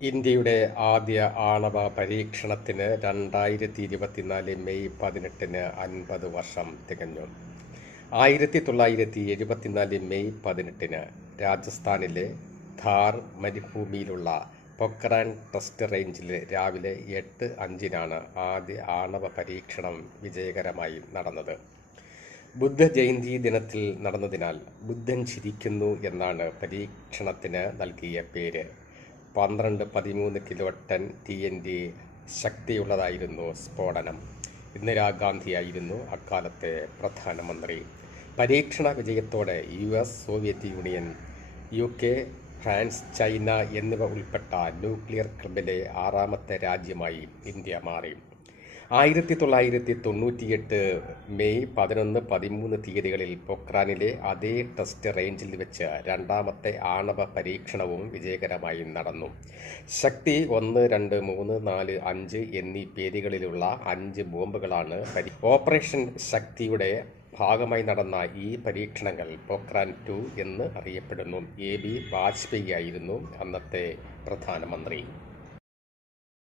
ഇന്ത്യയുടെ ആദ്യ ആണവ പരീക്ഷണത്തിന് രണ്ടായിരത്തി ഇരുപത്തിനാല് മെയ് പതിനെട്ടിന് അൻപത് വർഷം തികഞ്ഞു. ആയിരത്തി തൊള്ളായിരത്തി എഴുപത്തിനാല് മെയ് പതിനെട്ടിന് രാജസ്ഥാനിലെ ധാർ മരുഭൂമിയിലുള്ള പൊക്രാൻ ട്രസ്റ്റ് റേഞ്ചിൽ രാവിലെ എട്ട് അഞ്ചിനാണ് ആദ്യ ആണവ പരീക്ഷണം വിജയകരമായി നടന്നത്. ബുദ്ധ ജയന്തി ദിനത്തിൽ നടന്നതിനാൽ ബുദ്ധൻ ചിരിക്കുന്നു എന്നാണ് പരീക്ഷണത്തിന് നൽകിയ പേര്. പന്ത്രണ്ട് പതിമൂന്ന് kilo ton T N T ശക്തിയുള്ളതായിരുന്നു സ്ഫോടനം. ഇന്ദിരാഗാന്ധിയായിരുന്നു അക്കാലത്തെ പ്രധാനമന്ത്രി. പരീക്ഷണ വിജയത്തോടെ U S Soviet Union U K France China എന്നിവ ഉൾപ്പെട്ട ന്യൂക്ലിയർ ക്ലബിലെ ആറാമത്തെ രാജ്യമായി ഇന്ത്യ മാറി. ആയിരത്തി തൊള്ളായിരത്തി തൊണ്ണൂറ്റിയെട്ട് മെയ് പതിനൊന്ന് പതിമൂന്ന് തീയതികളിൽ പൊക്രാനിലെ അതേ ടെസ്റ്റ് റേഞ്ചിൽ വെച്ച് രണ്ടാമത്തെ ആണവ പരീക്ഷണവും വിജയകരമായി നടന്നു. ശക്തി ഒന്ന് രണ്ട് മൂന്ന് നാല് അഞ്ച് എന്നീ പേരുകളിലുള്ള അഞ്ച് ബോംബുകളാണ് ഓപ്പറേഷൻ ശക്തിയുടെ ഭാഗമായി നടന്ന ഈ പരീക്ഷണങ്ങൾ പൊക്രാൻ ടു എന്ന് അറിയപ്പെടുന്നു. എ ബി വാജ്പേയി ആയിരുന്നു അന്നത്തെ പ്രധാനമന്ത്രി.